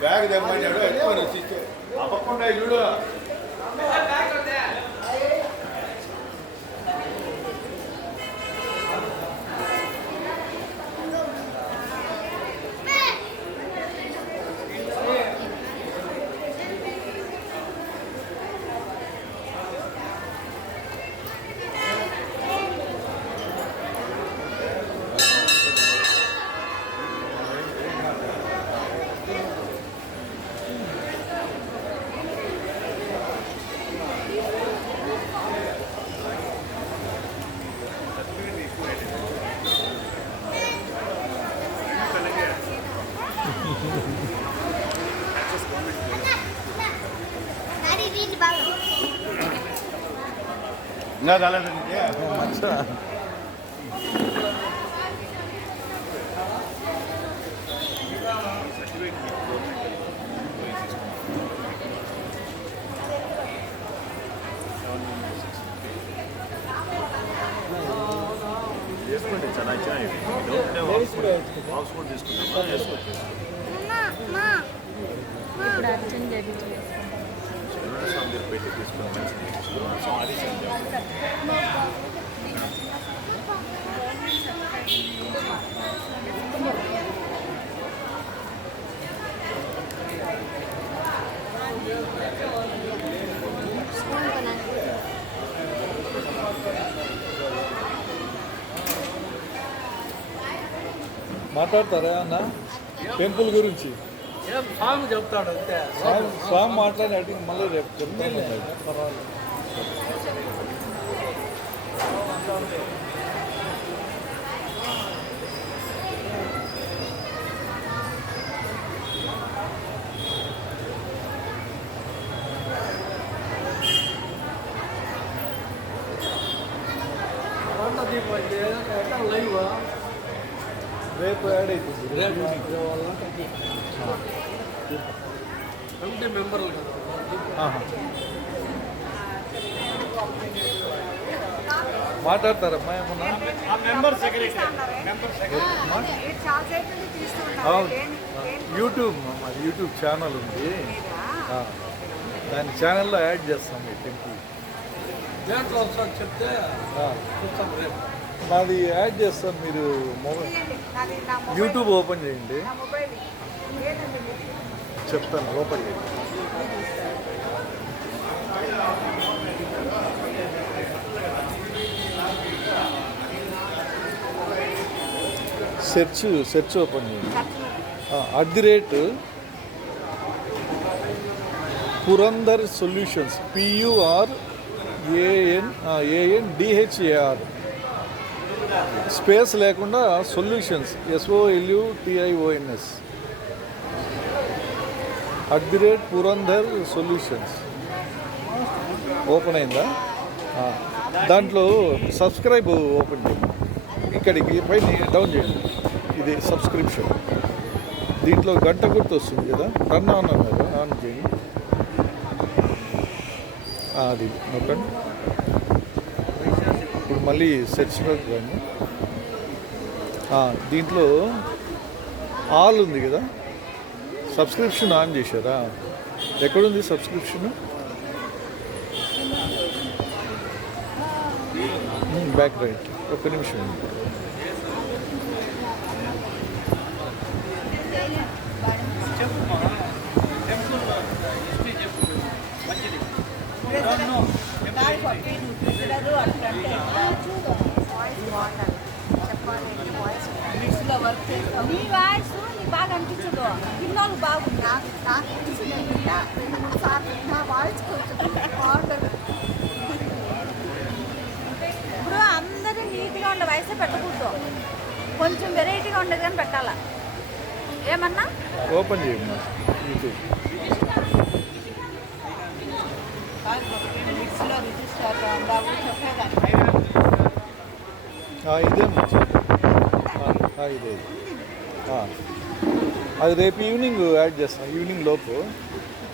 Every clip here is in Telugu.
బ్యాగ్ తెమ్మన్నాడు ఎత్తుకొని వచ్చి అప్పకుండా చూడు ఇంకా కాలేదండి వేసుకోండి చాలా నచ్చినాయి బాక్స్ కూడా తీసుకుంటామా వేసుకోవచ్చు స్వామి పెట్టి తీసుకున్నాం అది మాట్లాడతారా అన్న టెంపుల్ గురించి స్వామి చెప్తాడు అంతే స్వామి మాట్లాడి అడిగి మళ్ళీ రేపు చెప్తాను లైవ్ రేపు యాడ్ అవుతుంది రేపు కమిటీ మెంబర్లు కదా మాట్లాడతారమ్మా ఏమన్నా యూట్యూబ్ మాది యూట్యూబ్ ఛానల్ ఉంది దాని ఛానల్లో యాడ్ చేస్తాం మీ టెంపుల్ దేంట్లో ఒకసారి చెప్తే చూస్తాం రేపు నాది యాడ్ చేస్తాం మీరు మొబైల్ యూట్యూబ్ ఓపెన్ చేయండి చెప్తాను ఓపెన్ చేయండి సెర్చ్ ఓపెన్ చేయండి @పురందర్ సొల్యూషన్స్ PURANDHAR స్పేస్ లేకుండా solutions SOLUTIONS @Purandar solutions open అయిందా దాంట్లో సబ్స్క్రైబ్ ఓపెన్ చేయండి ఇక్కడికి పైన డౌన్ చేయండి ఇది సబ్స్క్రిప్షన్ దీంట్లో గంట గుర్తు వస్తుంది కదా టర్న్ ఆన్ అన్నారు ఆన్ చేయండి అది నొక్కండి ఇప్పుడు మళ్ళీ సెర్చ్లోకి కానీ దీంట్లో ఆల్ ఉంది కదా సబ్స్క్రిప్షన్ ఆన్ చేశారా ఎక్కడుంది సబ్స్క్రిప్షన్ బ్యాక్ రైట్ ఒక్క నిమిషం నీ వాయిస్ నీకు బాగా అనిపించదు ఇన్నోళ్ళు బాగుందా నా వాయిస్ కొంచెం బాగుంటుంది ఇప్పుడు అందరూ నీట్గా ఉండే వయసే పెట్టకూడదు కొంచెం వెరైటీగా ఉండేది కానీ పెట్టాలా ఏమన్నా ఓపెన్ చేయండి యూట్యూబ్ ఇదే ఇదే అది రేపు ఈవినింగ్ యాడ్ చేస్తాం ఈవినింగ్ లోపు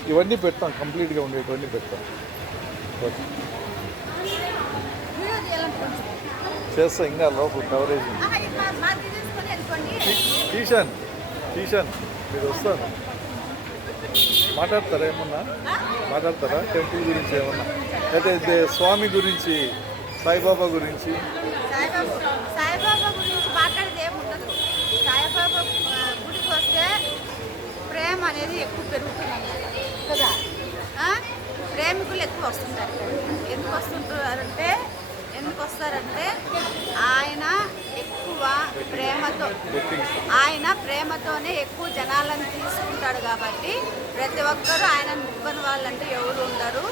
ఇవన్నీ పెడతాం కంప్లీట్గా ఉండేటివన్నీ పెడతాం ఓకే చేస్తా ఇంకా లోపు కవరేజ్ టీషన్ మీరు వస్తారు మాట్లాడతారా ఏమన్నా? ఆ? మాట్లాడతారా టెంపుల్ గురించి ఏమన్నా? అయితే స్వామి గురించి, సాయిబాబా గురించి? సాయిబాబా గురించి మాట్లాడేది ఏముండదు. సాయిబాబా గుడికి వస్తే ప్రేమ అనేది ఎక్కువ పెరుగుతుంది కదా. ప్రేమికులు ఎక్కువ వస్తుంటారు. ఎందుకు వస్తారంటే ఆయన ఎక్కువ ప్రేమతోనే ఎక్కువ జనాలను తీసుకుంటాడు కాబట్టి ప్రతి ఒక్కరూ ఆయన ముక్కని వాళ్ళంటే ఎవరు ఉండరు.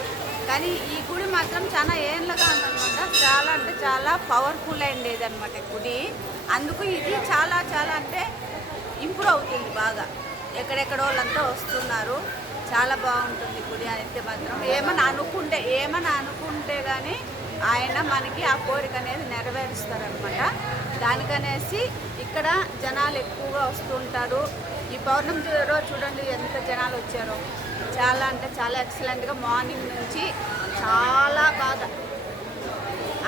కానీ ఈ గుడి మాత్రం చాలా ఏళ్ళగా ఉందన్నమాట. చాలా అంటే చాలా పవర్ఫుల్ అయిండేది అనమాట గుడి. అందుకు ఇది చాలా చాలా అంటే ఇంప్రూవ్ అవుతుంది బాగా. ఎక్కడెక్కడో వాళ్ళంతా వస్తున్నారు. చాలా బాగుంటుంది గుడి అయితే మాత్రం. ఏమని అనుకుంటే కానీ ఆయన మనకి ఆ కోరిక అనేది నెరవేరుస్తారనమాట. దానికనేసి ఇక్కడ జనాలు ఎక్కువగా వస్తుంటారు. ఈ పౌర్ణమి రోజు చూడండి ఎంత జనాలు వచ్చారో. చాలా అంటే చాలా ఎక్సలెంట్గా మార్నింగ్ నుంచి చాలా బాగా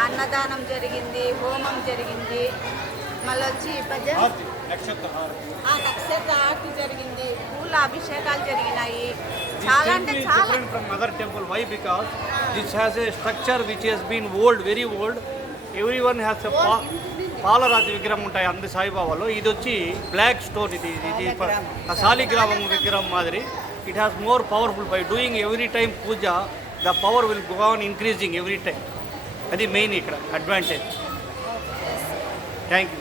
అన్నదానం జరిగింది, హోమం జరిగింది, మళ్ళీ వచ్చి నక్షత్ర ఆరతి జరిగింది, పూల అభిషేకాలు జరిగినాయి. చాలా అంటే చాలా different from other temple. Why? Because this has a structure which has been old, very old. Everyone has a పాలరాతి విగ్రహం ఉంటాయి అంది సాయిబాబాలో. ఇది వచ్చి బ్లాక్ స్టోన్. ఇది సాలిగ్రామం విగ్రహం మాదిరి. It has more powerful. By doing every time puja the power will go on increasing every time. అది మెయిన్ ఇక్కడ అడ్వాంటేజ్. Thank you.